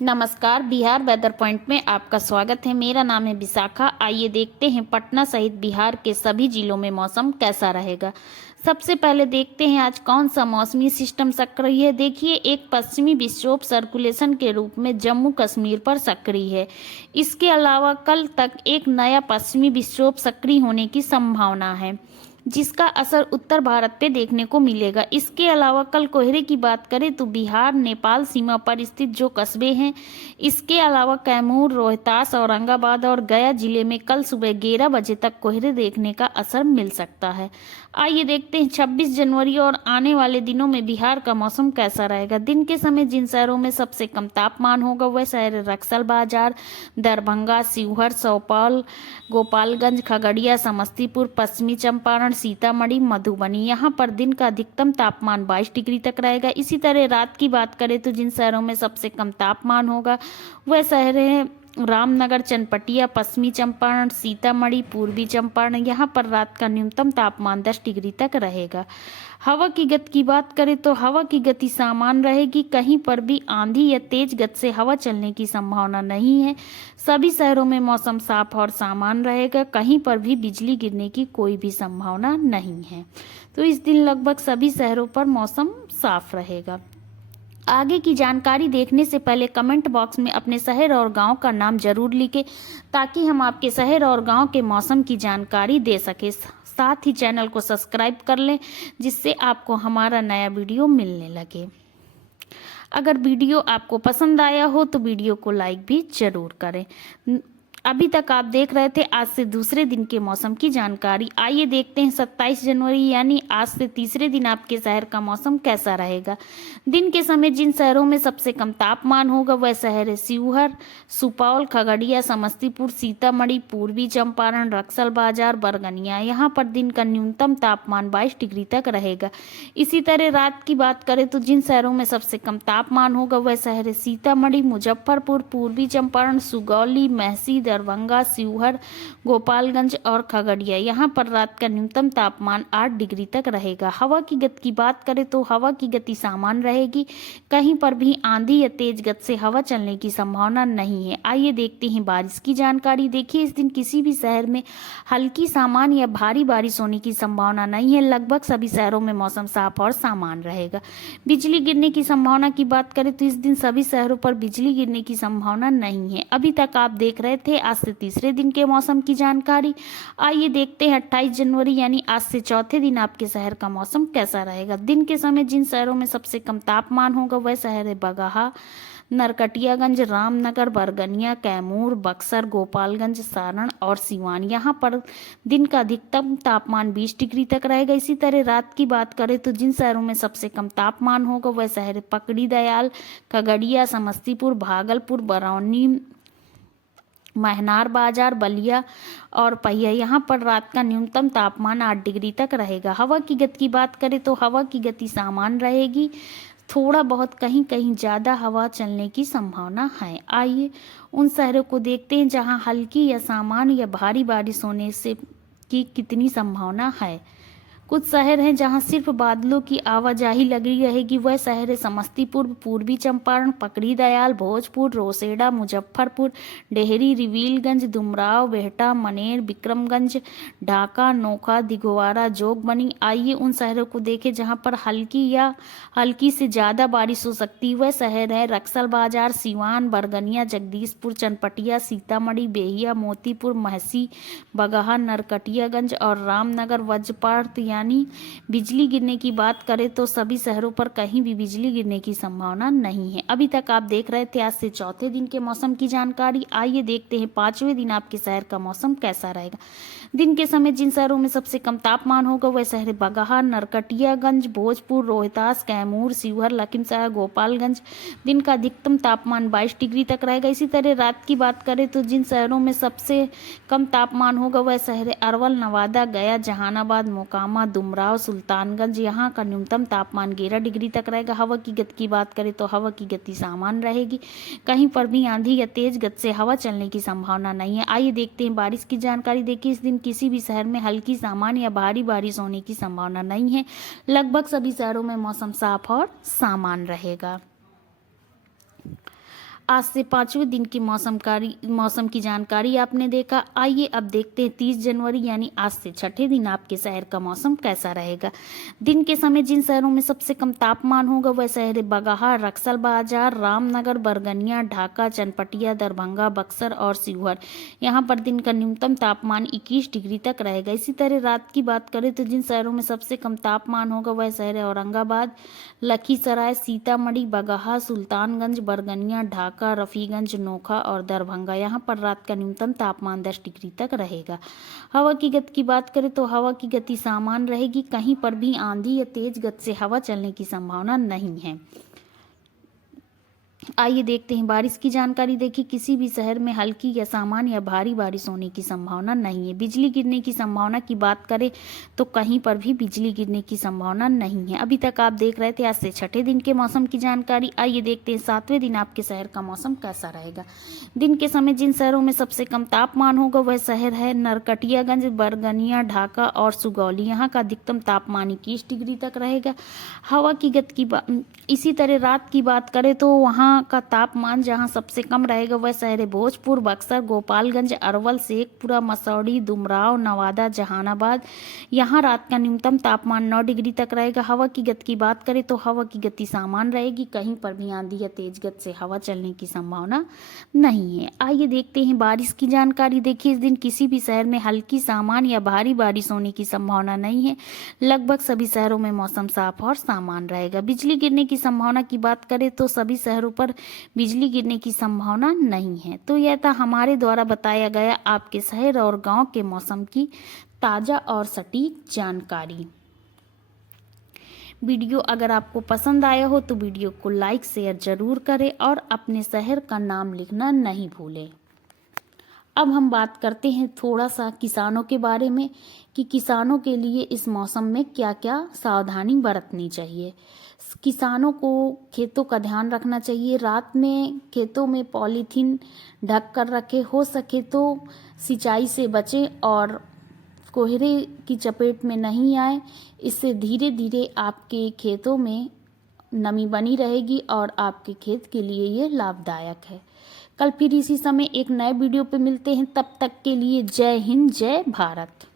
नमस्कार। Bihar weather point में आपका स्वागत है। मेरा नाम है विशाखा। आइए देखते हैं पटना सहित बिहार के सभी जिलों में मौसम कैसा रहेगा। सबसे पहले देखते हैं आज कौन सा मौसमी सिस्टम सक्रिय है। देखिए, एक पश्चिमी विक्षोभ सर्कुलेशन के रूप में जम्मू कश्मीर पर सक्रिय है। इसके अलावा कल तक एक नया पश्चिमी विक्षोभ सक्रिय होने की संभावना है, जिसका असर उत्तर भारत पे देखने को मिलेगा। इसके अलावा कल कोहरे की बात करें तो बिहार नेपाल सीमा पर स्थित जो कस्बे हैं, इसके अलावा कैमूर, रोहतास, औरंगाबाद और गया जिले में कल सुबह 11 बजे तक कोहरे देखने का असर मिल सकता है। आइए देखते हैं 26 जनवरी और आने वाले दिनों में बिहार का मौसम कैसा रहेगा। दिन के समय जिन शहरों में सबसे कम तापमान होगा वह शहर रक्सल बाजार, दरभंगा, शिवहर, सुपौल, गोपालगंज, खगड़िया, समस्तीपुर, पश्चिमी चंपारण, सीतामढ़ी, मधुबनी। यहाँ पर दिन का अधिकतम तापमान 22 डिग्री तक रहेगा। इसी तरह रात की बात करें तो जिन शहरों में सबसे कम तापमान होगा वह शहर हैं रामनगर, चनपटिया, पश्चिमी चंपारण, सीतामढ़ी, पूर्वी चंपारण। यहाँ पर रात का न्यूनतम तापमान 10 डिग्री तक रहेगा। हवा की गति की बात करें तो हवा की गति सामान्य रहेगी। कहीं पर भी आंधी या तेज गति से हवा चलने की संभावना नहीं है। सभी शहरों में मौसम साफ और सामान्य रहेगा। कहीं पर भी बिजली गिरने की कोई भी संभावना नहीं है। तो इस दिन लगभग सभी शहरों पर मौसम साफ रहेगा। आगे की जानकारी देखने से पहले कमेंट बॉक्स में अपने शहर और गांव का नाम जरूर लिखें, ताकि हम आपके शहर और गांव के मौसम की जानकारी दे सकें। साथ ही चैनल को सब्सक्राइब कर लें, जिससे आपको हमारा नया वीडियो मिलने लगे। अगर वीडियो आपको पसंद आया हो तो वीडियो को लाइक भी जरूर करें। अभी तक आप देख रहे थे आज से दूसरे दिन के मौसम की जानकारी। आइए देखते हैं 27 जनवरी यानी आज से तीसरे दिन आपके शहर का मौसम कैसा रहेगा। दिन के समय जिन शहरों में सबसे कम तापमान होगा वह शहर है शिवहर, सुपौल, खगड़िया, समस्तीपुर, सीतामढ़ी, पूर्वी चंपारण, रक्सल बाजार, बरगनिया। यहाँ पर दिन का न्यूनतम तापमान 22 डिग्री तक रहेगा। इसी तरह रात की बात करें तो जिन शहरों में सबसे कम तापमान होगा वह शहर है सीतामढ़ी, मुजफ्फरपुर, पूर्वी चंपारण, सुगौली, महसी, दरभंगा, शिवहर, गोपालगंज और खगड़िया। यहाँ पर रात का न्यूनतम तापमान 8 डिग्री तक रहेगा। हवा की गति की बात करें तो हवा की गति सामान्य रहेगी। कहीं पर भी आंधी या तेज गति से हवा चलने की संभावना नहीं है। आइए देखते हैं बारिश की जानकारी। देखिए, इस दिन किसी भी शहर में हल्की, सामान्य या भारी बारिश होने की संभावना नहीं है। लगभग सभी शहरों में मौसम साफ और सामान्य रहेगा। बिजली गिरने की संभावना की बात करें तो इस दिन सभी शहरों पर बिजली गिरने की संभावना नहीं है। अभी तक आप देख रहे थे आज से तीसरे दिन के मौसम की जानकारी। आइए देखते हैं 28 जनवरी यानी आज से चौथे दिन आपके शहर का मौसम कैसा रहेगा। दिन के समय जिन शहरों में सबसे कम तापमान होगा वह शहर है बगहा, नरकटियागंज, रामनगर, बरगनिया, कैमूर, बक्सर, गोपालगंज, सारण और सिवान। यहाँ पर दिन का अधिकतम तापमान 20 डिग्री तक रहेगा। इसी तरह रात की बात करें तो जिन शहरों में सबसे कम तापमान होगा वह शहर है पकड़ी दयाल, खगड़िया, समस्तीपुर, भागलपुर, बरौनी, महनार बाजार, बलिया और पहिया। यहाँ पर रात का न्यूनतम तापमान 8 डिग्री तक रहेगा। हवा की गति की बात करें तो हवा की गति सामान्य रहेगी। थोड़ा बहुत कहीं कहीं ज़्यादा हवा चलने की संभावना है। आइए उन शहरों को देखते हैं जहाँ हल्की या सामान्य या भारी बारिश होने से की कितनी संभावना है। कुछ शहर हैं जहां सिर्फ बादलों की आवाजाही लगी रहेगी। वह शहर है समस्तीपुर, पूर्वी चंपारण, पकड़ी दयाल, भोजपुर, रोसेड़ा, मुजफ्फरपुर, डेहरी, रिवीलगंज, डुमराव, बेहटा, मनेर, विक्रमगंज, ढाका, नोखा, दिघवारा, जोगबनी। आइए उन शहरों को देखें जहां पर हल्की या हल्की से ज़्यादा बारिश हो सकती है। वह शहर है रक्सल बाजार, सिवान, बरगनिया, जगदीशपुर, चनपटिया, सीतामढ़ी, बेहिया, मोतीपुर, महसी, बगहा, नरकटियागंज और रामनगर। वज्रपात यानी बिजली गिरने की बात करें तो सभी शहरों पर कहीं भी बिजली गिरने की संभावना नहीं है। अभी तक आप देख रहे थे आज से चौथे दिन के मौसम की जानकारी। आइए देखते हैं पांचवें दिन आपके शहर का मौसम कैसा रहेगा। दिन के समय जिन शहरों में सबसे कम तापमान होगा वह शहर बगहा, नरकटियागंज, भोजपुर, रोहतास, कैमूर, शिवहर, लखीमसार, गोपालगंज। दिन का अधिकतम तापमान 22 डिग्री तक रहेगा। इसी तरह रात की बात करें तो जिन शहरों में सबसे कम तापमान होगा वह शहर अरवल, नवादा, गया, जहानाबाद, मोकामा, डुमराव, सुल्तानगंज। यहाँ का न्यूनतम तापमान 11 डिग्री तक रहेगा। हवा की गति की बात करें तो हवा की गति सामान्य रहेगी। कहीं पर भी आंधी या तेज गति से हवा चलने की संभावना नहीं है। आइए देखते हैं बारिश की जानकारी। देखिए, इस दिन किसी भी शहर में हल्की, सामान्य या भारी बारिश होने की संभावना नहीं है। लगभग सभी शहरों में मौसम साफ और सामान्य रहेगा। आज से 5वें दिन की मौसम की जानकारी आपने देखा। आइए अब देखते हैं 30 जनवरी यानी आज से छठे दिन आपके शहर का मौसम कैसा रहेगा। दिन के समय जिन शहरों में सबसे कम तापमान होगा वह शहर बगहा, रक्सल बाजार, रामनगर, बरगनिया, ढाका, चनपटिया, दरभंगा, बक्सर और शिवहर। यहाँ पर दिन का न्यूनतम तापमान 21 डिग्री तक रहेगा। इसी तरह रात की बात करें तो जिन शहरों में सबसे कम तापमान होगा वह शहर है औरंगाबाद, लखीसराय, सीतामढ़ी, बगहा, सुल्तानगंज, बरगनिया, ढाका, रफीगंज, नोखा और दरभंगा। यहाँ पर रात का न्यूनतम तापमान 10 डिग्री तक रहेगा। हवा की गति की बात करें तो हवा की गति सामान्य रहेगी, कहीं पर भी आंधी या तेज गति से हवा चलने की संभावना नहीं है। आइए देखते हैं बारिश की जानकारी। देखिए किसी भी शहर में हल्की या सामान्य या भारी बारिश होने की संभावना नहीं है। बिजली गिरने की संभावना की बात करें तो कहीं पर भी बिजली गिरने की संभावना नहीं है। अभी तक आप देख रहे थे आज से छठे दिन के मौसम की जानकारी। आइए देखते हैं 7वें दिन आपके शहर का मौसम कैसा रहेगा। दिन के समय जिन शहरों में सबसे कम तापमान होगा वह शहर है नरकटियागंज, बरगनिया, ढाका और सुगौली। यहाँ का अधिकतम तापमान 21 डिग्री तक रहेगा। हवा की गति की इसी तरह रात की बात करें तो वहाँ का तापमान जहां सबसे कम रहेगा वह शहर है भोजपुर, बक्सर, गोपालगंज, अरवल, शेखपुरा, मसौढ़ी, डुमराव, नवादा, जहानाबाद। यहां रात का न्यूनतम तापमान 9 डिग्री तक रहेगा। हवा की गति की बात करें तो हवा की गति सामान्य रहेगी, कहीं पर भी आंधी या तेज गति से हवा चलने की संभावना नहीं है। आइए देखते हैं बारिश की जानकारी। देखिए इस दिन किसी भी शहर में हल्की, सामान्य या भारी बारिश होने की संभावना नहीं है। लगभग सभी शहरों में मौसम साफ और सामान्य रहेगा। बिजली गिरने की संभावना की बात करें तो सभी शहरों पर बिजली गिरने की संभावना नहीं है। तो यह था हमारे द्वारा बताया गया आपके शहर और गांव के मौसम की ताज़ा और सटीक जानकारी। वीडियो अगर आपको पसंद आया हो तो वीडियो को लाइक शेयर जरूर करें और अपने शहर का नाम लिखना नहीं भूलें। अब हम बात करते हैं थोड़ा सा किसानों के बारे में कि किसानों के लिए इस मौसम में क्या क्या सावधानी बरतनी चाहिए। किसानों को खेतों का ध्यान रखना चाहिए। रात में खेतों में पॉलीथीन ढक कर रखें, हो सके तो सिंचाई से बचें और कोहरे की चपेट में नहीं आए। इससे धीरे धीरे आपके खेतों में नमी बनी रहेगी और आपके खेत के लिए ये लाभदायक है। कल फिर इसी समय एक नए वीडियो पे मिलते हैं। तब तक के लिए जय हिंद, जय भारत।